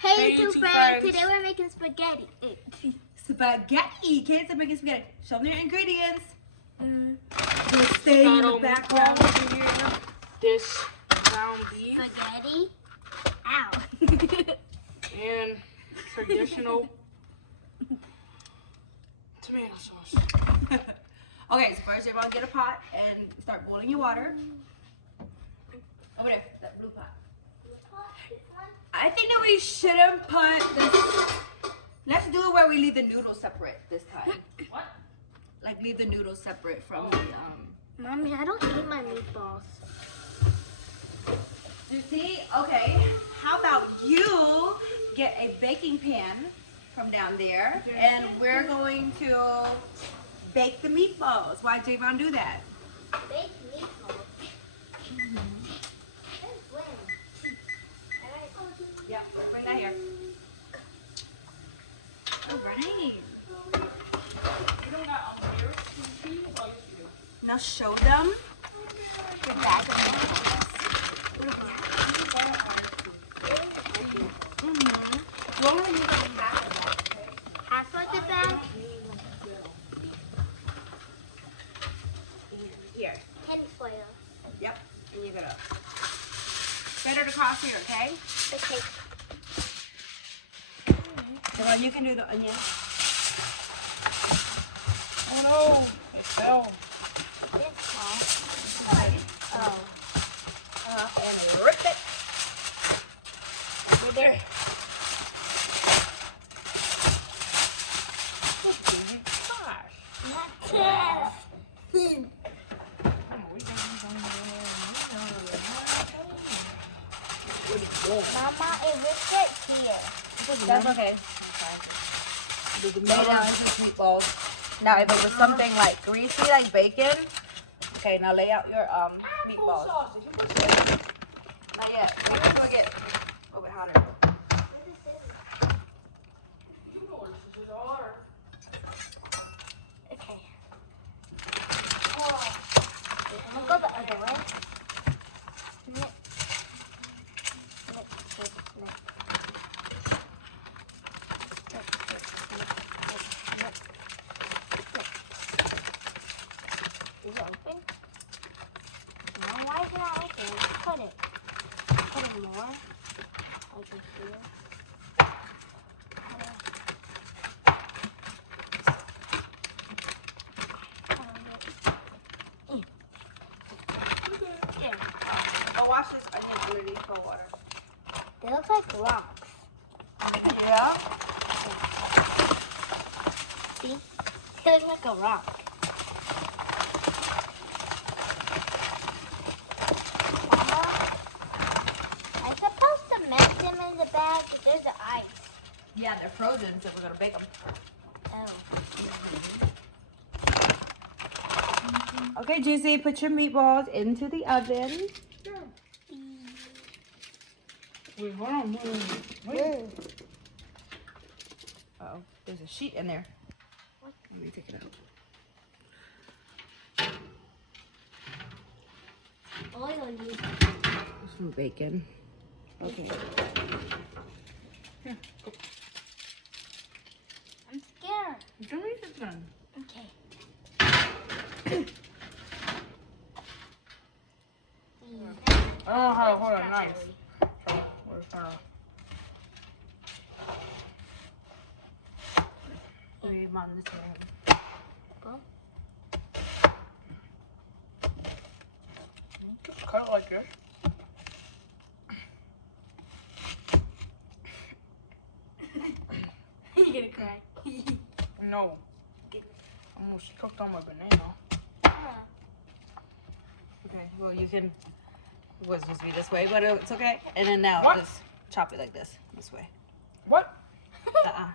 Hey YouTube friends, today we're making spaghetti. Spaghetti! Kids are making spaghetti. Show them your ingredients. Just stay in the background over here. This ground beef. Spaghetti. Ow. And traditional tomato sauce. Okay, so first you're going to get a pot and start boiling your water. Over there, that blue pot. I think that we shouldn't put this. Let's do it where we leave the noodles separate this time. What? Like leave the noodles separate from the Mommy, I don't eat my meatballs. You see? Okay. How about you get a baking pan from down there, and we're going to bake the meatballs. Why did Javon do that? Bake meatballs. Yep, bring that here. All right. You don't got here, Sushi? Oh, yes you do. Now show them. Your bag of You only need like half of that, okay? half of the bag. Here. Tin foil. Yep. And you're gonna spread it across here, okay? Okay. Javon, you can do the onion. Oh no, it fell. This small. Oh. And rip it. Over there. Mama, it ripped it here. That's okay. Lay down into meatballs. Now, if it was something like greasy, like bacon, okay. Now lay out your meatballs. Not yet. It's gonna get a little bit hotter. Okay. I'm gonna go the other way. Is it open? No, why is it not open? Put it. Put it more. Over here. Oh, wash this onion underneath cold water. They look like rocks. Yeah. See? They look like a rock. Mama, I'm supposed to melt them in the bag, but there's the ice. Yeah, they're frozen, so we're gonna bake them. Oh. Okay, Juicy, put your meatballs into the oven. Wait, hold on. Wait. Uh-oh, there's a sheet in there. Let me take it out. Oil you. Some bacon. Okay. Here, go. I'm scared. Give me this gun. Okay. I don't know how to hold a knife. So, we're just gonna... Leave Mom this way. Just cut it like this. You're gonna cry. No. I almost choked on my banana. Okay, well you can, it was supposed to be this way, but it's okay. And then now What? just chop it like this way. What?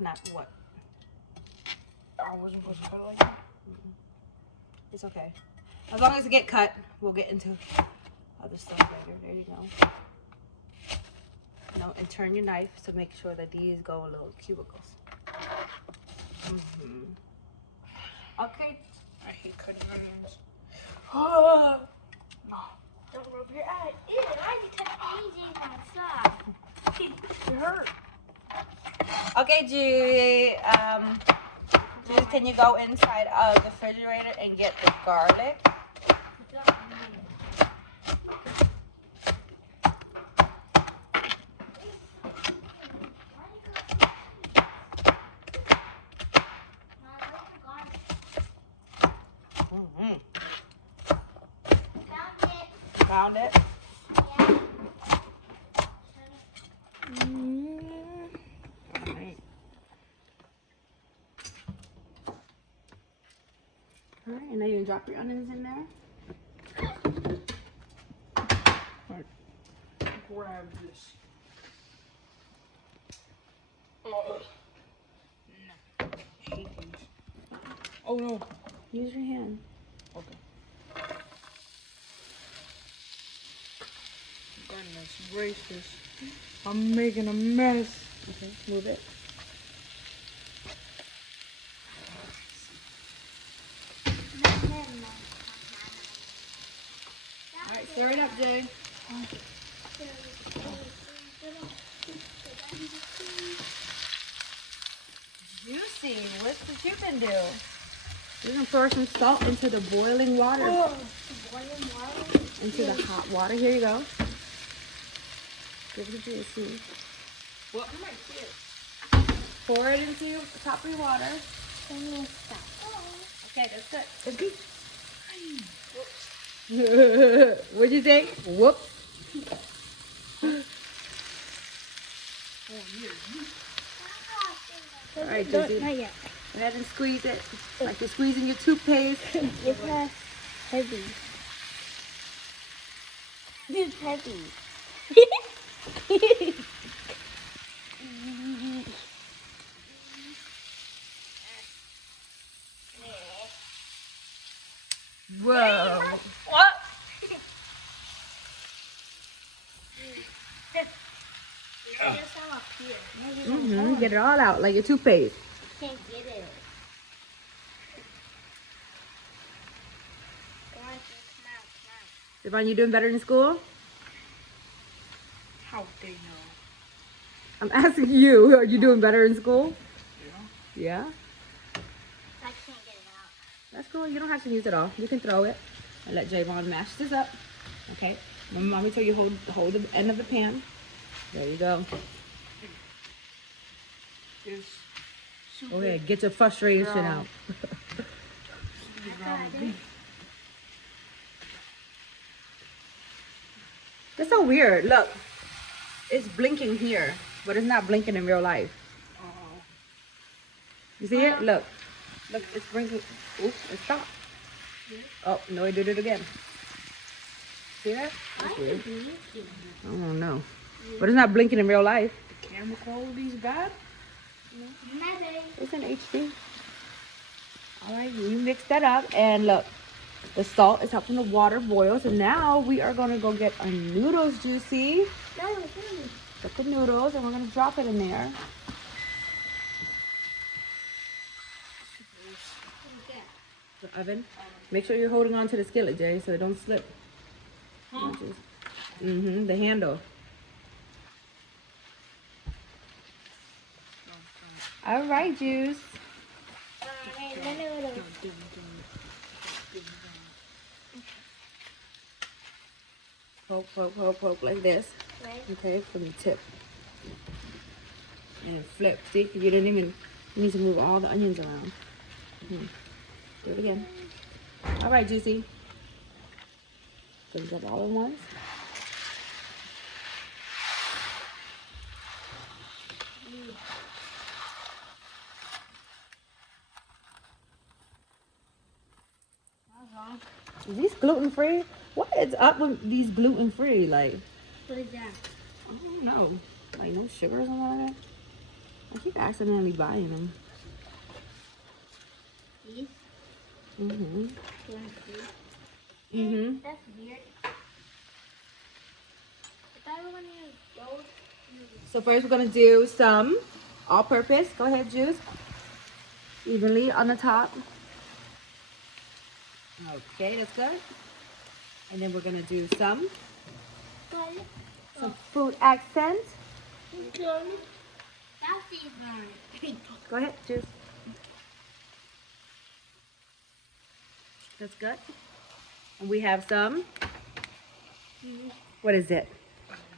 Not what. I wasn't supposed to cut it like that. It's okay. As long as it get cut, we'll get into other stuff later. There you go. No, and turn your knife to make sure that these go in little cubicles. Okay. I hate cutting onions. Don't rub your eye. Ew, I need to easy and stop. It hurt. Okay, Jayy. Juice, can you go inside of the refrigerator and get the garlic? Found it? Alright, and now you can drop your onions in there. Grab this. Oh. No. Hate these. Oh no. Use your hand. Okay. Goodness gracious. I'm making a mess. Okay, move it. Alright, stir it up, Jayy. Juicy, what did you been do? You're gonna pour some salt into the boiling water. Oh, boiling water? Into the hot water. Here you go. Give it to Juicy. Well, I might see it. Pour it into your top of your water. Okay, that's good. That's good. What'd you think? Whoops. All right, Juicy. Not yet. Go ahead and squeeze it like you're squeezing your toothpaste. It's heavy. It's heavy. Whoa. What? There's some up here. Get it all out like your toothpaste. Can't get it. Come on, come Devon, you doing better in school? How they know? I'm asking you, are you doing better in school? Yeah. Yeah? I can't get it out. That's cool. You don't have to use it all. You can throw it and let Javon mash this up. Okay? Remember, mommy told you hold the end of the pan. There you go. It's super. Go ahead, get your frustration out. That's so weird. Look, it's blinking here, but it's not blinking in real life. You see it? Look. Look, it's blinking. Oops, it stopped. Oh, no, it did it again. See that? That's weird. I don't know. But it's not blinking in real life. The camera quality's bad. Maybe. It's in HD. All right, we mix that up, and look, the salt is helping the water boil. So now we are gonna go get our noodles, Juicy. Get the noodles, and we're gonna drop it in there. The oven. Make sure you're holding on to the skillet, Jayy, so it don't slip. The handle. All right, Juice. Poke, poke, poke, poke like this. Right. Okay, from the tip. And flip. See, you didn't even, you need to move all the onions around. Do it again. All right, Juicy. Brings up all at once. Is these gluten-free? What is up with these gluten-free? Like, What is that? I don't know. Like, no sugar or something like that? I keep accidentally buying them. These? Mm-hmm. That's weird. If I want to use those, So first we're gonna do some all-purpose. Go ahead, Juice. Evenly on the top. Okay, that's good. And then we're gonna do some fruit accent. That's even. Go ahead, juice. That's good. And we have some. What is it?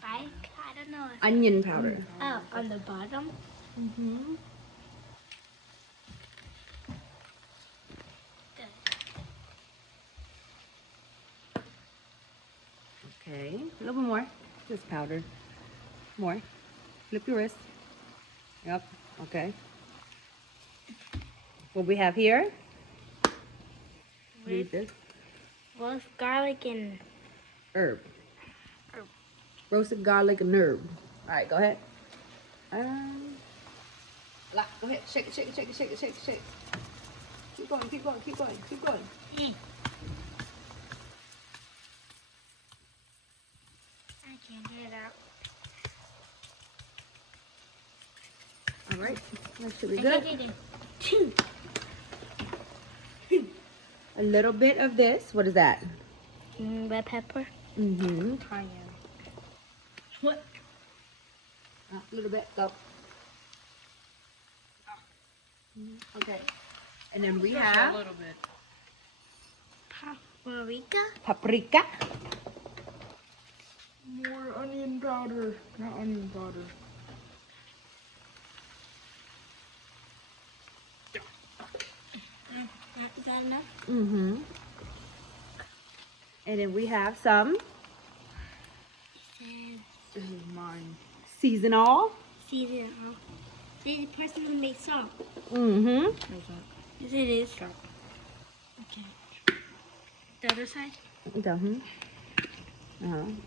I don't know. Onion powder. Oh, on the bottom. Mm-hmm. Okay, a little bit more. Just powder. More. Flip your wrist. Yep. Okay. What we have here? Read this. Roast garlic and Herb. Herb. Roasted garlic and herb. All right, go ahead. Go ahead. Shake it, shake it, shake it, shake it, shake it, shake it. Keep going, keep going, keep going, keep going. I can't get it out. All right, that should be good. A little bit of this. What is that? Red pepper. Mm-hmm. Cayenne. What? A little bit. Go. Okay. And then we Just have a little bit. Paprika. paprika. More onion powder. Not onion powder. Is that enough? Mm-hmm. And then we have some This is mine. seasonal. Season. This is the person who made salt. Mm-hmm. What's that? Yes, it is. Stop. Okay. The other side?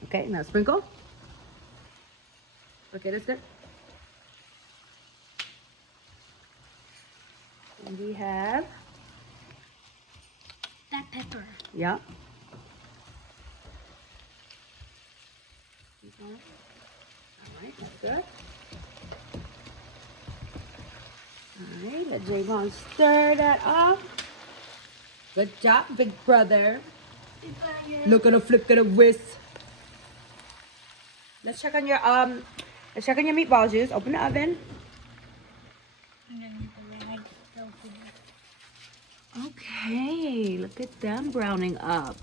Okay, now sprinkle. Okay, that's good. And we have, That pepper. yeah. All right, that's good. All right, let Jayy stir that up. Good job, big brother. Look at a flick of the whisk. Let's check on your meatball juice. Open the oven. Okay, look at them browning up.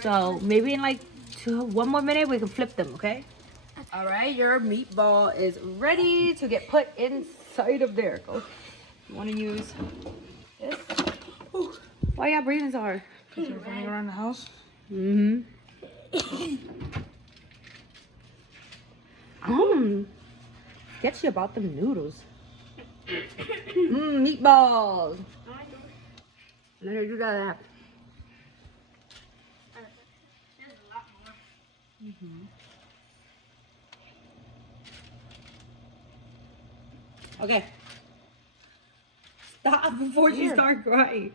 So maybe in like one more minute we can flip them, okay? All right, your meatball is ready to get put inside of there. Go. You want to use this? Ooh. Why y'all breathing so hard? Because we're running around the house. Mm-hmm. Sketchy about them noodles. Meatballs. And then you got that. There's a lot more. Okay. Stop before you start crying.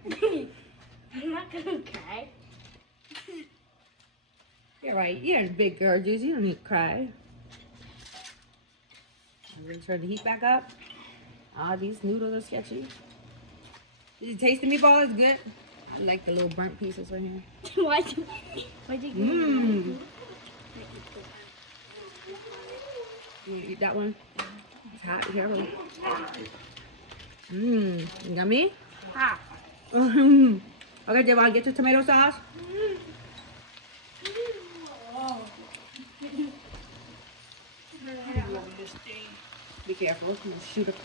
I'm not gonna cry. You're right. You're a big girl, Juice. You don't need to cry. I'm gonna turn the heat back up. Ah, these noodles are sketchy. Did you taste the meatball? It's good. I like the little burnt pieces right here. Why'd you give me Mmm. You wanna eat that one? It's hot. Be careful. Mmm. Yummy? hot? Okay, Devon, get your tomato sauce. Be careful. You shoot it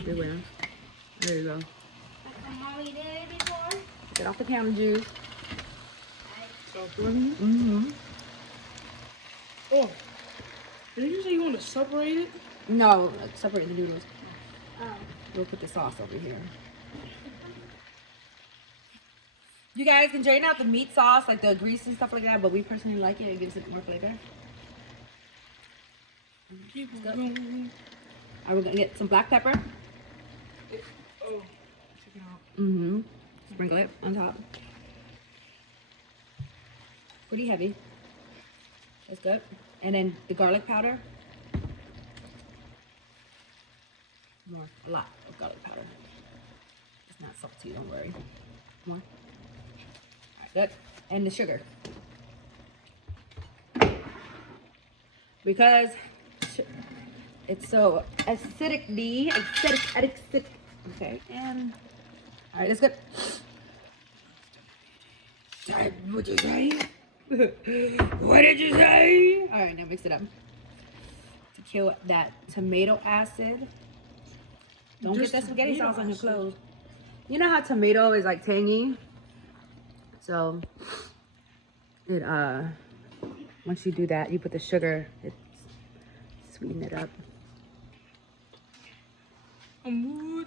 everywhere. There you go. Mommy did it before. Get off the camera, Juice. Mm-hmm. Oh. Did you say you want to separate it? No, separate the noodles. Oh. We'll put the sauce over here. You guys can drain out the meat sauce, like the grease and stuff like that, but we personally like it. It gives it more flavor. Keep Good. going. Are we gonna get some black pepper? Oh. Check it out. Mm-hmm. Sprinkle it on top. Pretty heavy. That's good. And then the garlic powder. More. A lot of garlic powder. It's not salty, don't worry. More. Alright, good. And the sugar. It's so acidic. Acidic. Okay, and all right, that's good. What you say? What did you say? All right, now mix it up to kill that tomato acid. Don't Just get that spaghetti tomato sauce on your acid. clothes. You know how tomato is like tangy? So it once you do that, you put the sugar, it sweeten it up. A mood.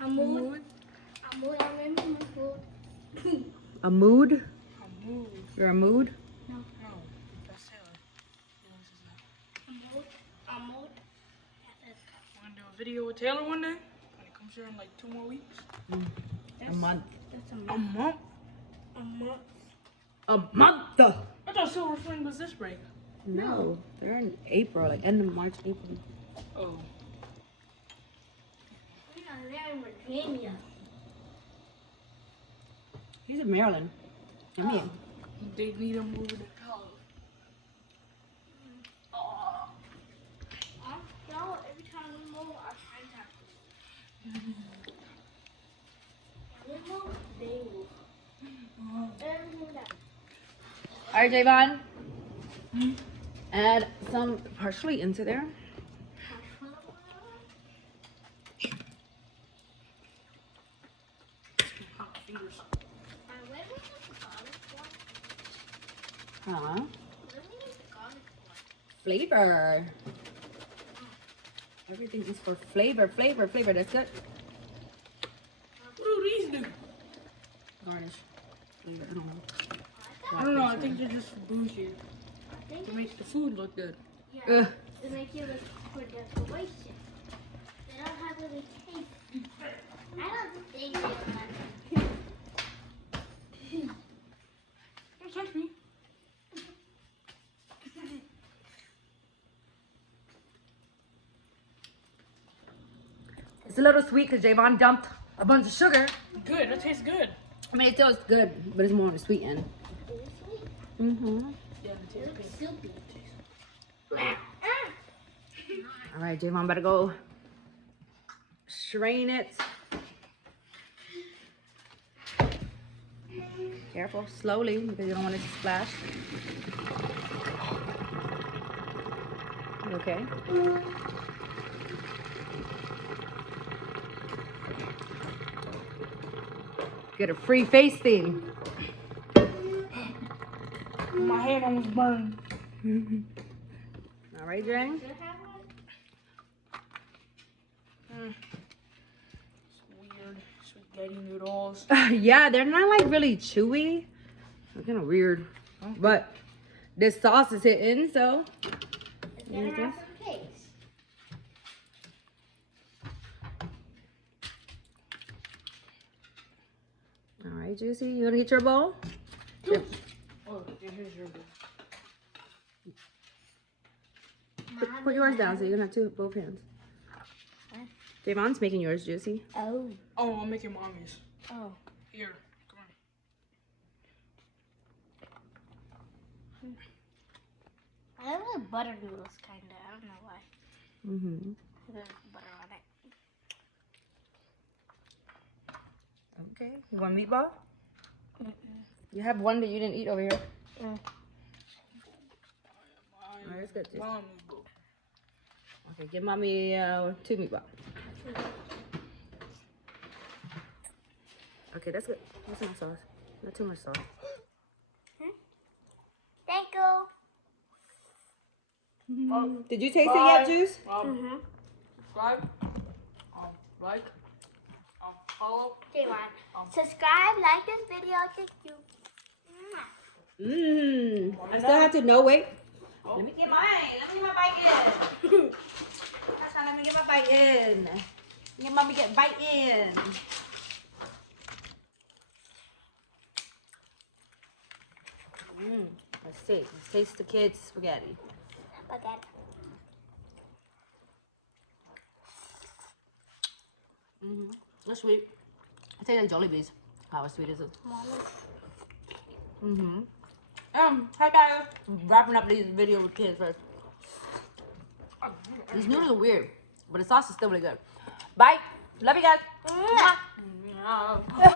A mood. A mood. I'm in the mood. A mood? A mood. You're a mood? No, that's Taylor. A mood. A mood. Want to do a video with Taylor one day? When it comes here in like 2 more weeks? A month. That's a A month. month? A month. A month? I thought Silver Spring was this break. No, they're in April, like end of March, April. Oh. We're not there in Virginia. He's in Maryland. I mean, They need to move to college. No, every time we move, our friends have to. We move, they move. Everything that. all right, Javon. Add some parsley into there. Hot fingers. Where do we get the garlic from? Huh? Where do we get the garlic from? Flavor. Everything is for flavor. That's good. What do these do? Garnish. Flavor. I don't know. I don't know. I think they're just for bougie. I think To make the food look good. yeah, Ugh. to make you look for decoration. They don't have really taste. I don't think they have. Don't touch me. It's a little sweet because Javon dumped a bunch of sugar. Good. That tastes good. I mean, it still is good, but it's more on the sweet end. Is it sweet? Mm-hmm. Yeah, it It tastes looks good. soupy. All right, Javon better go strain it. Careful, slowly, because you don't want it to splash. Okay. Get a free face thing. My hand almost burned. All right, Jay. Does it have one? It's weird. Spaghetti noodles. Yeah, they're not like really chewy. They're kind of weird. But this sauce is hitting, so. Does it have some cakes? All right, Juicy, you gonna get your bowl? Here. Oh, yeah, here's your bowl. Put yours down so you can have both hands. Javon's making yours, Juicy. Oh. Oh, I'm making mommy's. Oh. Here, come on. I like butter noodles, kinda. I don't know why. Mm-hmm. There's butter on it. Okay. You want meatball? You have one that you didn't eat over here. Alright, that's good. Juicy. Mommy's bowl. Okay, give mommy 2 meatballs. Okay, that's good. That's enough sauce. Not too much sauce. Thank you. Did you taste it yet, Juice? Subscribe. Like. Follow. Subscribe, like this video. Thank you. I still have to know. Wait. Let me get mine. Let me get my bite in. Let me get my bite in. Get mommy get bite in. Let's see. Let's taste the kids' spaghetti. Spaghetti. That's sweet. I take like Jollibee's. How sweet is it? Hi guys. I'm wrapping up these video with kids first. These noodles are weird, but the sauce is still really good. Bye. Love you guys. Mwah.